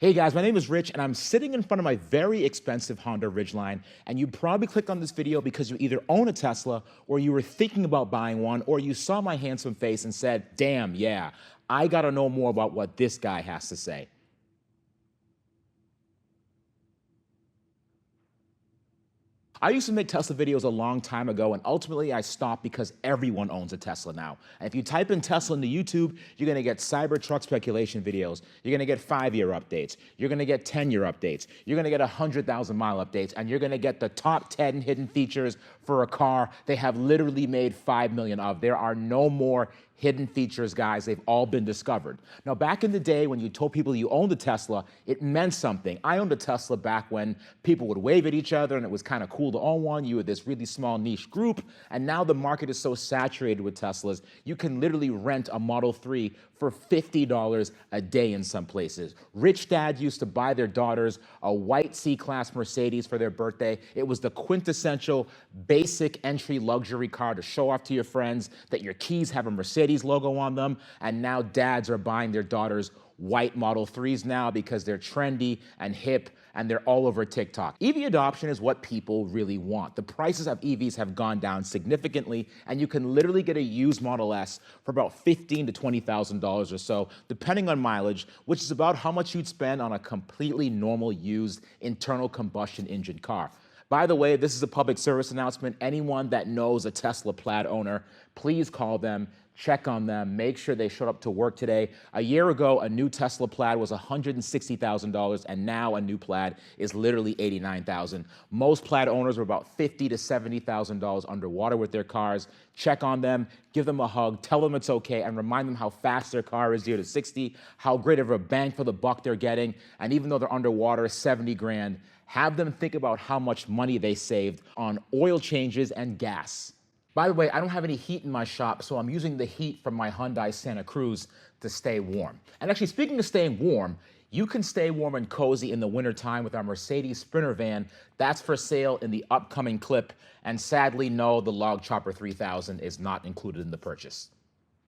Hey guys, my name is Rich and I'm sitting in front of my very expensive Honda Ridgeline, and you probably clicked on this video because you either own a Tesla or you were thinking about buying one, or you saw my handsome face and said, damn, yeah, I gotta know more about what this guy has to say. I used to make Tesla videos a long time ago, and ultimately I stopped because everyone owns a Tesla now. And if you type in Tesla into YouTube, you're gonna get Cybertruck speculation videos, you're gonna get 5-year updates, you're gonna get 10-year updates, you're gonna get 100,000-mile updates, and you're gonna get the top 10 hidden features for a car they have literally made 5 million of. There are no more hidden features, guys. They've all been discovered. Now, back in the day when you told people you owned a Tesla, it meant something. I owned a Tesla back when people would wave at each other and it was kind of cool to own one. You were this really small niche group, and now the market is so saturated with Teslas, you can literally rent a Model 3 for $50 a day in some places. Rich dads used to buy their daughters a white C-Class Mercedes for their birthday. It was the quintessential basic entry luxury car to show off to your friends that your keys have a Mercedes logo on them. And now dads are buying their daughters white Model 3s now because they're trendy and hip and they're all over TikTok. EV adoption is what people really want. The prices of EVs have gone down significantly, and you can literally get a used Model S for about $15,000 to $20,000 or so, depending on mileage, which is about how much you'd spend on a completely normal used internal combustion engine car. By the way, this is a public service announcement. Anyone that knows a Tesla Plaid owner, please call them, check on them, make sure they showed up to work today. A year ago, a new Tesla Plaid was $160,000, and now a new Plaid is literally $89,000. Most Plaid owners are about $50,000 to $70,000 underwater with their cars. Check on them, give them a hug, tell them it's okay, and remind them how fast their car is 0 to 60, how great of a bang for the buck they're getting, and even though they're underwater, 70 grand, have them think about how much money they saved on oil changes and gas. By the way, I don't have any heat in my shop, so I'm using the heat from my Hyundai Santa Cruz to stay warm. And actually, speaking of staying warm, you can stay warm and cozy in the wintertime with our Mercedes Sprinter van. That's for sale in the upcoming clip. And sadly, no, the Log Chopper 3000 is not included in the purchase.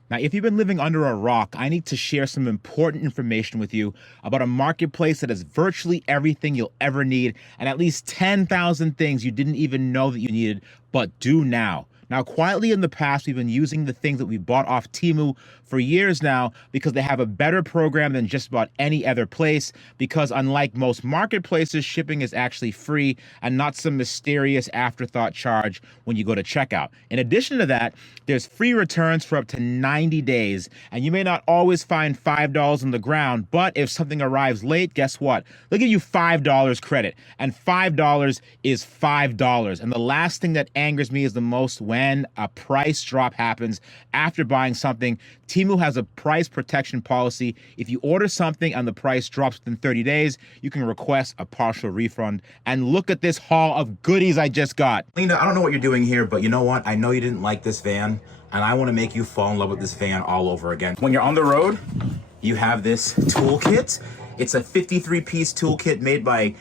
Now, if you've been living under a rock, I need to share some important information with you about a marketplace that has virtually everything you'll ever need and at least 10,000 things you didn't even know that you needed, but do now. Now, quietly in the past, we've been using the things that we bought off Temu for years now because they have a better program than just about any other place, because unlike most marketplaces, shipping is actually free and not some mysterious afterthought charge when you go to checkout. In addition to that, there's free returns for up to 90 days, and you may not always find $5 on the ground, but if something arrives late, guess what? They'll give you $5 credit, and $5 is $5. And the last thing that angers me is the most when a price drop happens after buying something. Temu has a price protection policy. If you order something and the price drops within 30 days, you can request a partial refund. And look at this haul of goodies I just got. Linda, I don't know what you're doing here, but you know what? I know you didn't like this van, and I want to make you fall in love with this van all over again. When you're on the road, you have this toolkit. It's a 53-piece toolkit made by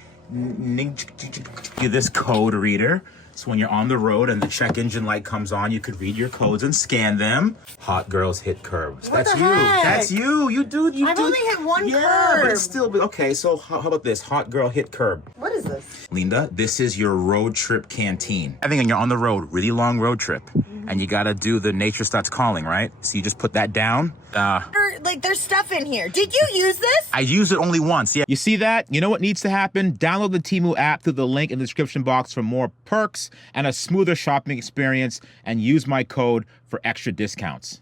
this code reader. So when you're on the road and the check engine light comes on, you could read your codes and scan them. Hot girls hit curbs. What That's the you. heck? That's you. You do. I've only hit one yeah, curb. but it's still okay. So how about this? Hot girl hit curb. What is this? Linda, this is your road trip canteen. I think when you're on the road, really long road trip, and you gotta do the nature starts calling, right? So you just put that down. Like, there's stuff in here. Did you use this? I used it only once, yeah. You see that? You know what needs to happen? Download the Temu app through the link in the description box for more perks and a smoother shopping experience, and use my code for extra discounts.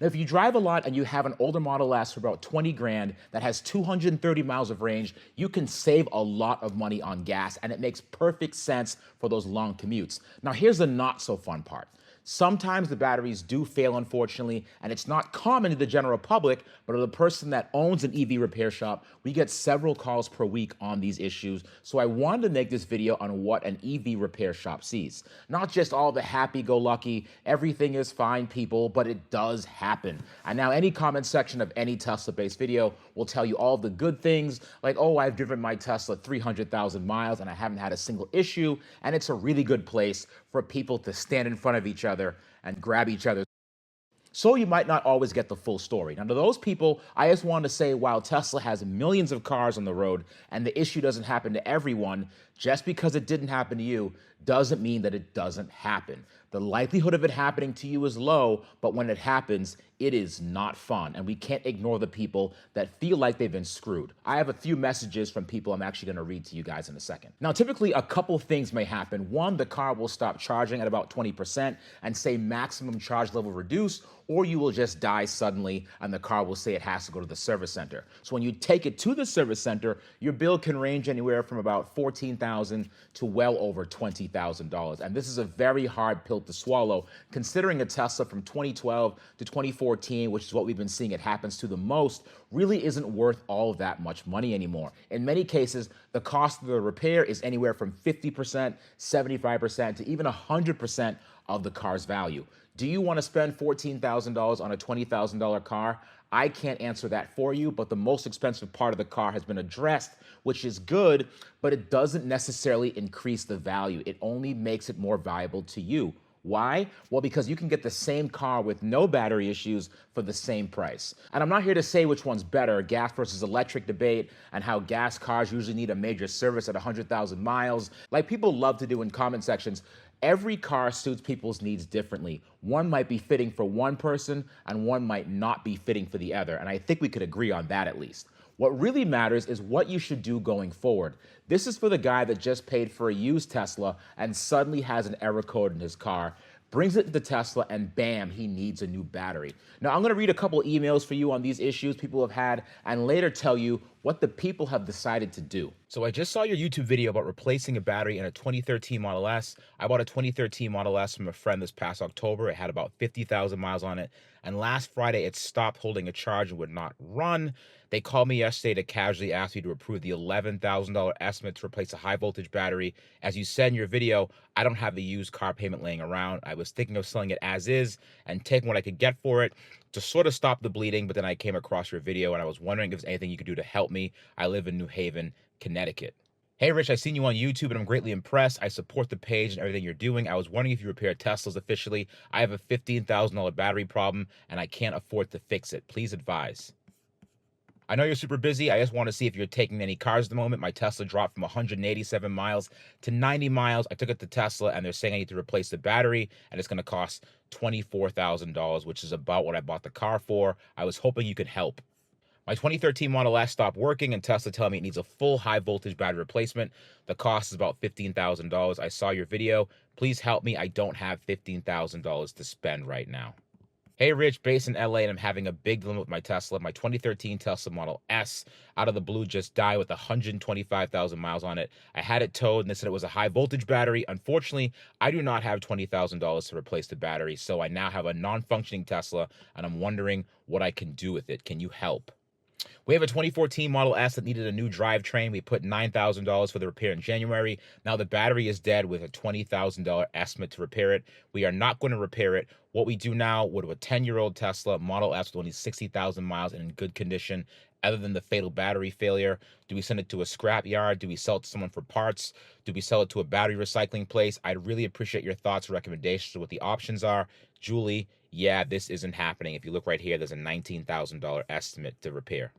Now, if you drive a lot and you have an older Model S for about 20 grand that has 230 miles of range, you can save a lot of money on gas, and it makes perfect sense for those long commutes. Now, here's the not so fun part. Sometimes the batteries do fail, unfortunately, and it's not common to the general public, but to the person that owns an EV repair shop, we get several calls per week on these issues. So I wanted to make this video on what an EV repair shop sees. Not just all the happy-go-lucky, everything is fine people, but it does happen. And now any comment section of any Tesla-based video will tell you all the good things, like, oh, I've driven my Tesla 300,000 miles and I haven't had a single issue, and it's a really good place for people to stand in front of each other and grab each other. So you might not always get the full story. Now, to those people, I just want to say while Tesla has millions of cars on the road and the issue doesn't happen to everyone, just because it didn't happen to you doesn't mean that it doesn't happen. The likelihood of it happening to you is low, but when it happens, it is not fun. And we can't ignore the people that feel like they've been screwed. I have a few messages from people I'm actually going to read to you guys in a second. Now, typically a couple things may happen. One, the car will stop charging at about 20% and say maximum charge level reduced, or you will just die suddenly and the car will say it has to go to the service center. So when you take it to the service center, your bill can range anywhere from about $14,000 to well over $20,000. And this is a very hard pill to swallow, considering a Tesla from 2012 to 2014, which is what we've been seeing it happens to the most, really isn't worth all that much money anymore. In many cases, the cost of the repair is anywhere from 50%, 75%, to even 100% of the car's value. Do you want to spend $14,000 on a $20,000 car? I can't answer that for you, but the most expensive part of the car has been addressed, which is good, but it doesn't necessarily increase the value. It only makes it more valuable to you. Why? Well, because you can get the same car with no battery issues for the same price. And I'm not here to say which one's better, gas versus electric debate, and how gas cars usually need a major service at 100,000 miles, like people love to do in comment sections. Every car suits people's needs differently. One might be fitting for one person and one might not be fitting for the other. And I think we could agree on that at least. What really matters is what you should do going forward. This is for the guy that just paid for a used Tesla and suddenly has an error code in his car, brings it to Tesla, and bam, he needs a new battery. Now, I'm gonna read a couple emails for you on these issues people have had and later tell you what the people have decided to do. So I just saw your YouTube video about replacing a battery in a 2013 Model S. I bought a 2013 Model S from a friend this past October. It had about 50,000 miles on it. And last Friday, it stopped holding a charge and would not run. They called me yesterday to casually ask me to approve the $11,000 estimate to replace a high voltage battery. As you said in your video, I don't have the used car payment laying around. I was thinking of selling it as is and taking what I could get for it to sort of stop the bleeding, but then I came across your video and I was wondering if there's anything you could do to help me. I live in New Haven, Connecticut. Hey Rich, I've seen you on YouTube and I'm greatly impressed. I support the page and everything you're doing. I was wondering if you repair Teslas officially. I have a $15,000 battery problem and I can't afford to fix it. Please advise. I know you're super busy. I just want to see if you're taking any cars at the moment. My Tesla dropped from 187 miles to 90 miles. I took it to Tesla and they're saying I need to replace the battery and it's going to cost $24,000, which is about what I bought the car for. I was hoping you could help. My 2013 Model S stopped working and Tesla telling me it needs a full high voltage battery replacement. The cost is about $15,000. I saw your video. Please help me. I don't have $15,000 to spend right now. Hey Rich, based in LA and I'm having a big dilemma with my Tesla. My 2013 Tesla Model S out of the blue just died with 125,000 miles on it. I had it towed and they said it was a high voltage battery. Unfortunately, I do not have $20,000 to replace the battery. So I now have a non-functioning Tesla and I'm wondering what I can do with it. Can you help? We have a 2014 Model S that needed a new drivetrain. We put $9,000 for the repair in January. Now the battery is dead with a $20,000 estimate to repair it. We are not going to repair it. What we do now with a 10-year-old Tesla Model S with only 60,000 miles and in good condition, other than the fatal battery failure, do we send it to a scrap yard? Do we sell it to someone for parts? Do we sell it to a battery recycling place? I'd really appreciate your thoughts or recommendations of what the options are. Julie, yeah, this isn't happening. If you look right here, there's a $19,000 estimate to repair.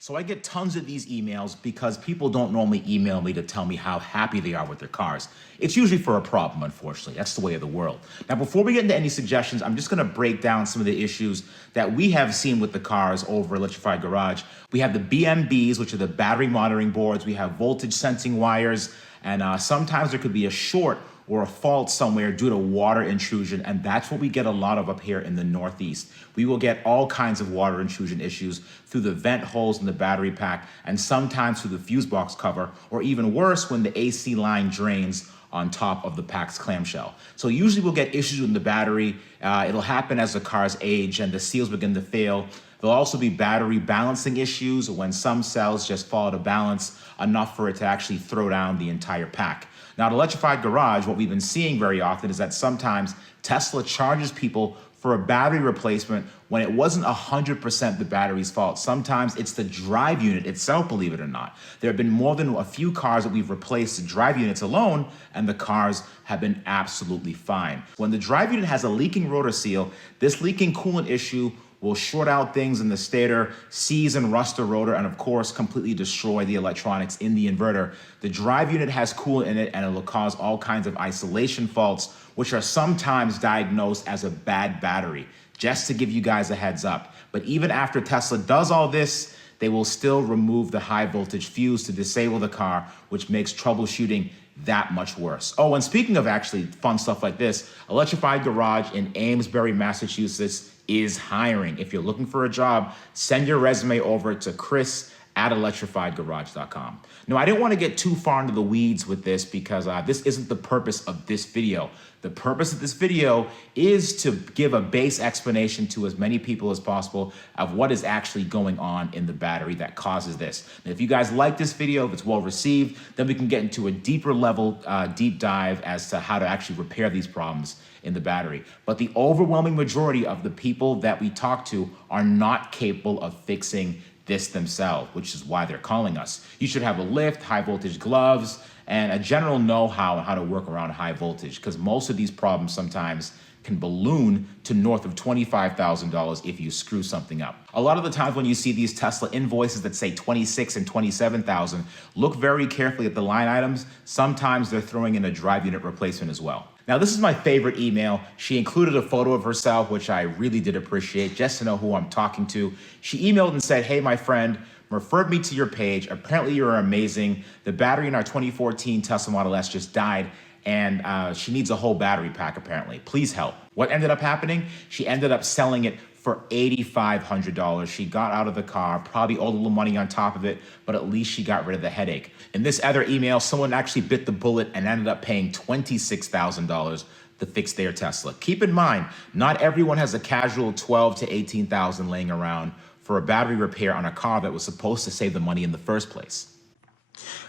So I get tons of these emails because people don't normally email me to tell me how happy they are with their cars. It's usually for a problem, unfortunately. That's the way of the world. Now, before we get into any suggestions, I'm just going to break down some of the issues that we have seen with the cars over Electrified Garage. We have the BMBs, which are the battery monitoring boards. We have voltage sensing wires, and sometimes there could be a short or a fault somewhere due to water intrusion, and that's what we get a lot of up here in the Northeast. We will get all kinds of water intrusion issues through the vent holes in the battery pack, and sometimes through the fuse box cover, or even worse, when the AC line drains on top of the pack's clamshell. So usually we'll get issues with the battery. It'll happen as the cars age and the seals begin to fail. There'll also be battery balancing issues when some cells just fall out of balance enough for it to actually throw down the entire pack. Now, at Electrified Garage, what we've been seeing very often is that sometimes Tesla charges people for a battery replacement when it wasn't 100% the battery's fault. Sometimes it's the drive unit itself, believe it or not. There have been more than a few cars that we've replaced the drive units alone, and the cars have been absolutely fine. When the drive unit has a leaking rotor seal, this leaking coolant issue will short out things in the stator, seize and rust the rotor, and of course, completely destroy the electronics in the inverter. The drive unit has coolant in it, and it will cause all kinds of isolation faults, which are sometimes diagnosed as a bad battery, just to give you guys a heads up. But even after Tesla does all this, they will still remove the high voltage fuse to disable the car, which makes troubleshooting that much worse. Oh, and speaking of actually fun stuff like this, Electrified Garage in Amesbury, Massachusetts is hiring. If you're looking for a job, send your resume over to chris@electrifiedgarage.com. No, I didn't want to get too far into the weeds with this because this isn't the purpose of this video. The purpose of this video is to give a base explanation to as many people as possible of what is actually going on in the battery that causes this. And if you guys like this video, if it's well received, then we can get into a deeper level, deep dive as to how to actually repair these problems in the battery. But the overwhelming majority of the people that we talk to are not capable of fixing this themselves, which is why they're calling us. You should have a lift, high voltage gloves, and a general know-how on how to work around high voltage, because most of these problems sometimes can balloon to north of $25,000 if you screw something up. A lot of the times when you see these Tesla invoices that say 26 and 27,000, look very carefully at the line items. Sometimes they're throwing in a drive unit replacement as well. Now, this is my favorite email. She included a photo of herself, which I really did appreciate, just to know who I'm talking to. She emailed and said, "Hey, my friend, referred me to your page. Apparently you're amazing. The battery in our 2014 Tesla Model S just died, and she needs a whole battery pack apparently. Please help." What ended up happening? She ended up selling it for $8,500. She got out of the car, probably owed a little money on top of it, but at least she got rid of the headache. In this other email, someone actually bit the bullet and ended up paying $26,000 to fix their Tesla. Keep in mind, not everyone has a casual 12 to 18,000 laying around for a battery repair on a car that was supposed to save the money in the first place.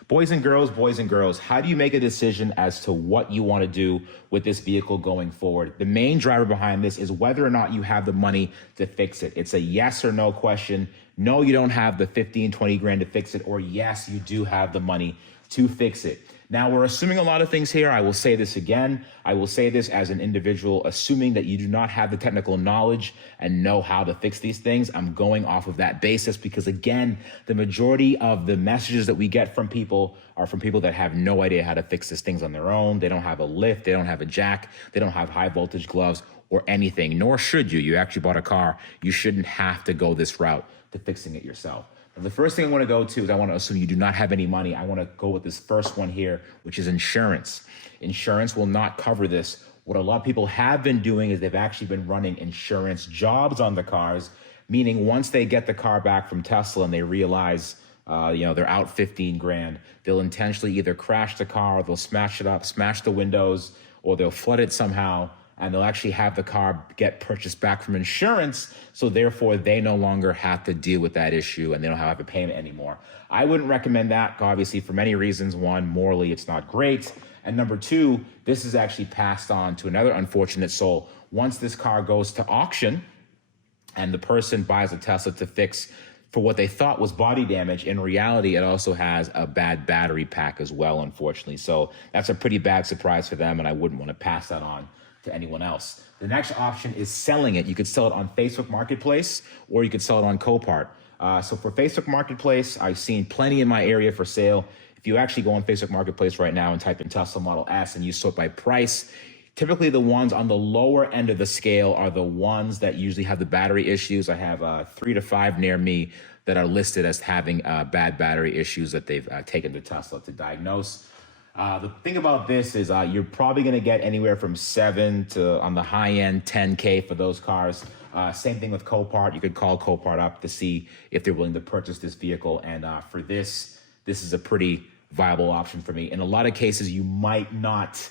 Boys and girls, how do you make a decision as to what you want to do with this vehicle going forward? The main driver behind this is whether or not you have the money to fix it. It's a yes or no question. No, you don't have the 15, 20 grand to fix it, or yes, you do have the money to fix it. Now, we're assuming a lot of things here. I will say this again. I will say this as an individual, assuming that you do not have the technical knowledge and know how to fix these things. I'm going off of that basis because, again, the majority of the messages that we get from people are from people that have no idea how to fix these things on their own. They don't have a lift. They don't have a jack. They don't have high voltage gloves or anything, nor should you. You actually bought a car. You shouldn't have to go this route to fixing it yourself. The first thing I want to go to is I want to assume you do not have any money. I want to go with this first one here, which is insurance. Insurance will not cover this. What a lot of people have been doing is they've actually been running insurance jobs on the cars, meaning once they get the car back from Tesla and they realize they're out 15 grand, they'll intentionally either crash the car, or they'll smash it up, smash the windows, or they'll flood it somehow, and they'll actually have the car get purchased back from insurance, so therefore they no longer have to deal with that issue and they don't have a payment anymore. I wouldn't recommend that, obviously, for many reasons. One, morally, it's not great. And number two, this is actually passed on to another unfortunate soul. Once this car goes to auction and the person buys a Tesla to fix for what they thought was body damage, in reality, it also has a bad battery pack as well, unfortunately. So that's a pretty bad surprise for them, and I wouldn't want to pass that on to anyone else. The next option is selling it. You could sell it on Facebook Marketplace, or you could sell it on Copart. So for Facebook Marketplace, I've seen plenty in my area for sale. If you actually go on Facebook Marketplace right now and type in Tesla Model S and you sort by price, typically the ones on the lower end of the scale are the ones that usually have the battery issues. I have 3 to 5 near me that are listed as having bad battery issues that they've taken to Tesla to diagnose. The thing about this is you're probably going to get anywhere from 7 to, on the high end, 10K for those cars. Same thing with Copart. You could call Copart up to see if they're willing to purchase this vehicle. And for this is a pretty viable option for me. In a lot of cases, you might not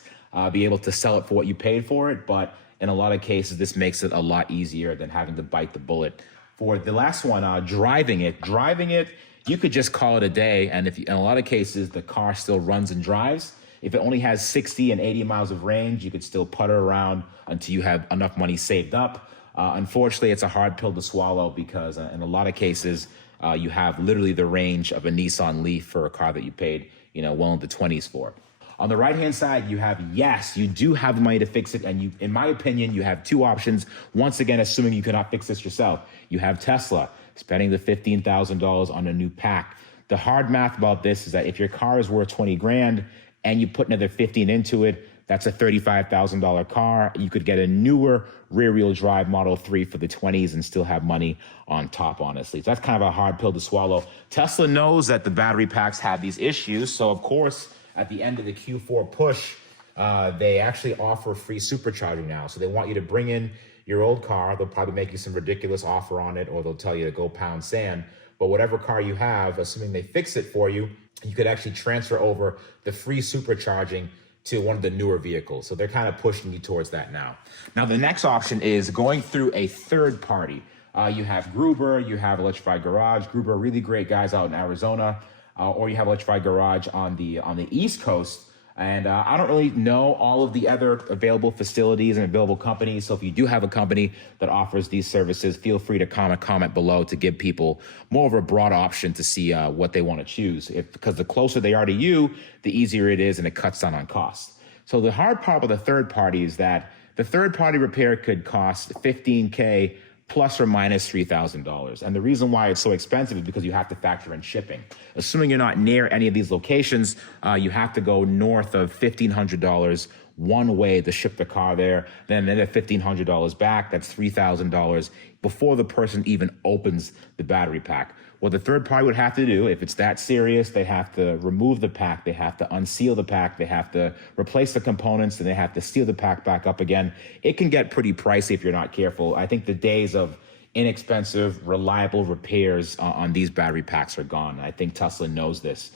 be able to sell it for what you paid for it, but in a lot of cases, this makes it a lot easier than having to bite the bullet. For the last one, driving it, you could just call it a day. And if in a lot of cases, the car still runs and drives, If it only has 60 and 80 miles of range, you could still putter around until you have enough money saved up. Unfortunately, it's a hard pill to swallow because in a lot of cases, you have literally the range of a Nissan Leaf for a car that you paid, well into the 20s for. On the right-hand side, you have, yes, you do have the money to fix it. And in my opinion, you have two options. Once again, assuming you cannot fix this yourself, you have Tesla spending the $15,000 on a new pack. The hard math about this is that if your car is worth 20 grand and you put another 15 into it, that's a $35,000 car. You could get a newer rear-wheel drive Model 3 for the 20s and still have money on top, honestly. So that's kind of a hard pill to swallow. Tesla knows that the battery packs have these issues. So, of course, at the end of the Q4 push, they actually offer free supercharging now. So they want you to bring in your old car. They'll probably make you some ridiculous offer on it, or they'll tell you to go pound sand. But whatever car you have, assuming they fix it for you, you could actually transfer over the free supercharging to one of the newer vehicles. So they're kind of pushing you towards that now. Now, the next option is going through a third party. You have Gruber, you have Electrified Garage. Gruber are really great guys out in Arizona, or you have Electrified Garage on the East Coast. And I don't really know all of the other available facilities and available companies. So if you do have a company that offers these services, feel free to comment below to give people more of a broad option to see what they want to choose. Because the closer they are to you, the easier it is and it cuts down on costs. So the hard part with the third party is that the third party repair could cost $15K plus or minus $3,000. And the reason why it's so expensive is because you have to factor in shipping. Assuming you're not near any of these locations, you have to go north of $1,500 one way to ship the car there, then another $1,500 back. That's $3,000 before the person even opens the battery pack. What the third party would have to do, if it's that serious, they have to remove the pack, they have to unseal the pack, they have to replace the components, and they have to seal the pack back up again. It can get pretty pricey if you're not careful. I think the days of inexpensive, reliable repairs on these battery packs are gone. I think Tesla knows this.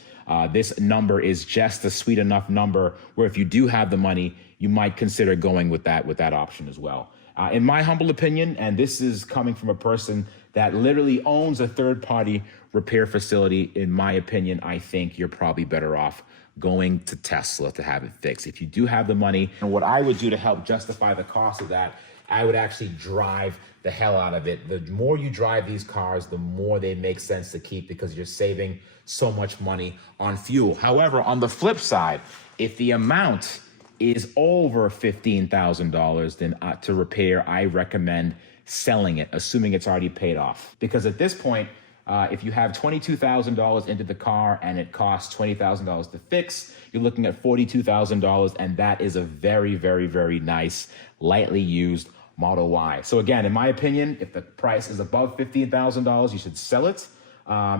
This number is just a sweet enough number where if you do have the money, you might consider going with that option as well. In my humble opinion, and this is coming from a person that literally owns a third-party repair facility, in my opinion, I think you're probably better off going to Tesla to have it fixed. If you do have the money, and what I would do to help justify the cost of that, I would actually drive the hell out of it. The more you drive these cars, the more they make sense to keep because you're saving so much money on fuel. However, on the flip side, if the amount is over $15,000, then to repair, I recommend selling it, assuming it's already paid off. Because at this point, if you have $22,000 into the car and it costs $20,000 to fix, you're looking at $42,000, and that is a very, very, very nice, lightly used Model Y. So again, in my opinion, if the price is above $15,000, you should sell it.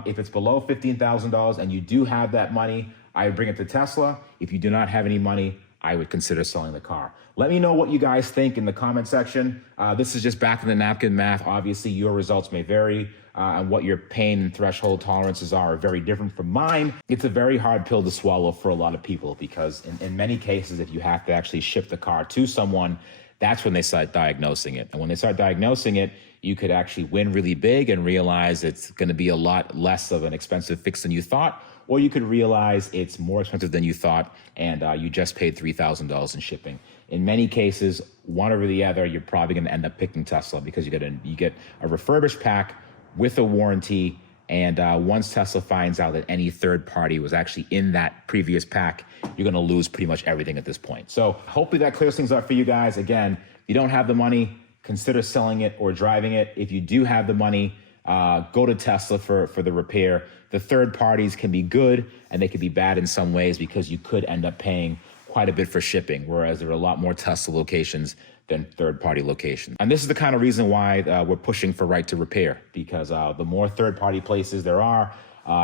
If it's below $15,000 and you do have that money, I would bring it to Tesla. If you do not have any money, I would consider selling the car. Let me know what you guys think in the comment section. This is just back in the napkin math. Obviously, your results may vary, and what your pain and threshold tolerances are very different from mine. It's a very hard pill to swallow for a lot of people because in many cases, if you have to actually ship the car to someone, that's when they start diagnosing it. And when they start diagnosing it, you could actually win really big and realize it's going to be a lot less of an expensive fix than you thought. Or you could realize it's more expensive than you thought and you just paid $3,000 in shipping. In many cases, one over the other, you're probably going to end up picking Tesla because you get a refurbished pack with a warranty. And once Tesla finds out that any third party was actually in that previous pack, you're going to lose pretty much everything at this point. So hopefully that clears things up for you guys. Again, if you don't have the money, consider selling it or driving it. If you do have the money, go to Tesla for the repair. The third parties can be good and they can be bad in some ways because you could end up paying quite a bit for shipping, whereas there are a lot more Tesla locations than third-party locations. And this is the kind of reason why we're pushing for right to repair, because the more third-party places there are,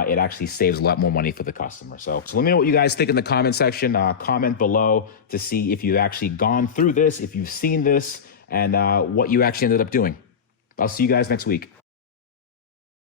it actually saves a lot more money for the customer. So let me know what you guys think in the comment section. Comment below to see if you've actually gone through this, if you've seen this, and what you actually ended up doing. I'll see you guys next week.